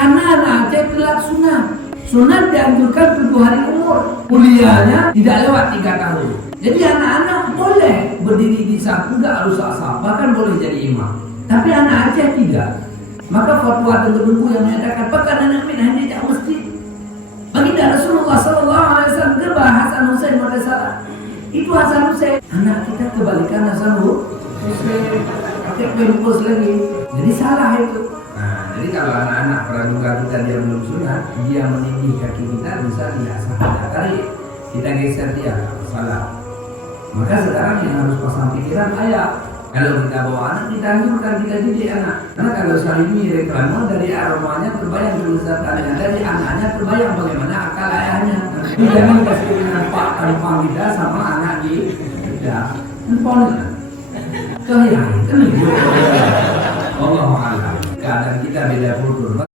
Karena anak Aceh telat sunat. Sunat dianjurkan 7 hari umur. Kuliahnya tidak lewat 3 tahun. Jadi anak-anak boleh berdiri di safu, tidak harus sah, bahkan boleh jadi imam. Tapi anak Aceh tidak. Maka fatwa dan temanku yang menyatakan bahkan anak minah ini tak mesti. Baginda Rasulullah SAW gebah Hasan Hussein pada itu Hasan Hussein. Anak kita kebalikan Hasan Hussein. Pakai pelupus lagi. Jadi salah itu. Nah, jadi kalau anak-anak praduga kita dia belum sunat, dia menindih kaki kita bisa tidak sah. Tarik, kita geser dia, salah. Maka sekarang yang harus pasang pikiran ayah. Kalau kita bawa anak, kita anjurkan, kita didik anak. Karena kalau sekali ini reklame dari aromanya terbayang kelusatannya, dari anaknya terbayang bagaimana akal ayahnya. Jangan kasih nampak tampang kita sama anak kita. Empon. Kehilangan, kan? Allah Alam. Keadaan kita beda kultur.